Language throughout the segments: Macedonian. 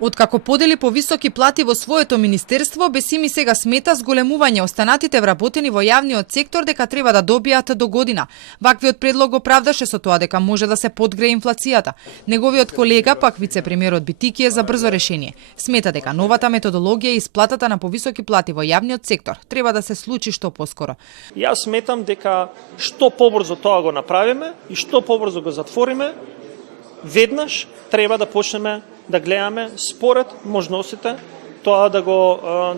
Откако подели повисоки плати во своето министерство, Бесими сега смета зголемување останатите вработени во јавниот сектор дека треба да добијат до година. Ваквиот предлог го правдаше со тоа дека може да се подгрее инфлацијата. Неговиот колега, пак вице-премиерот Битики, е за брзо решение. Смета дека новата методологија и исплатата на повисоки плати во јавниот сектор треба да се случи што поскоро. Јас сметам дека што побрзо тоа го направиме и што побрзо го затвориме, веднаш треба да почнеме да гледаме според можностите тоа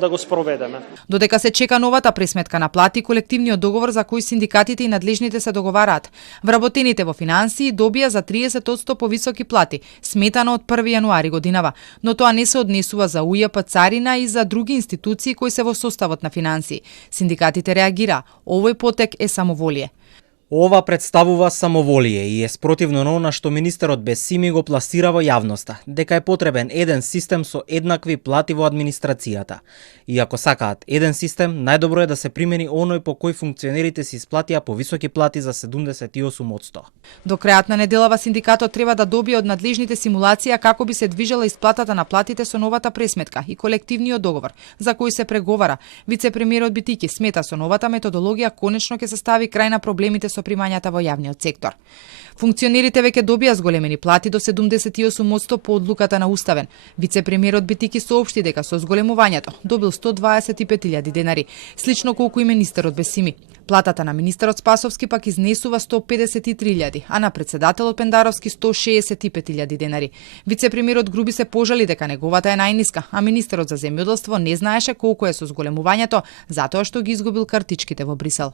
да го спроведеме. Додека се чека новата пресметка на плати, колективниот договор за кој синдикатите и надлежните се договараат, вработените во финансии добија за 30% повисоки плати, сметано од 1 јануари годинава, но тоа не се однесува за УЈП, царина и за други институции кои се во составот на финансии. Синдикатите реагира, овој потек е самоволие. Ова представува самоволие и е спротивно на она што министерот Бесими го пласира во јавноста, дека е потребен еден систем со еднакви плати во администрацијата. И ако сакаат еден систем, најдобро е да се примени оној по кој функционерите си исплатија повисоки плати за 78%. До крајот на неделава синдикатот треба да добие од надлежните симулација како би се движела исплатата на платите со новата пресметка и колективниот договор, за кој се преговара. Вице-премиерот Битики смета со новата методологија конечно ќе се стави крај на проблемите со примањата во јавниот сектор. Функционерите веќе добија зголемени плати до 78% по одлуката на Уставен. Вице-премиерот Битики соопшти дека со зголемувањето добил 125.000 денари, слично колку и министерот Бесими. Платата на министерот Спасовски пак изнесува 153.000, а на председателот Пендаровски 165.000 денари. Вице-премиерот Груби се пожали дека неговата е најниска, а министерот за земјоделство не знаеше колку е со зголемувањето, затоа што ги изгубил картичките во Брисел.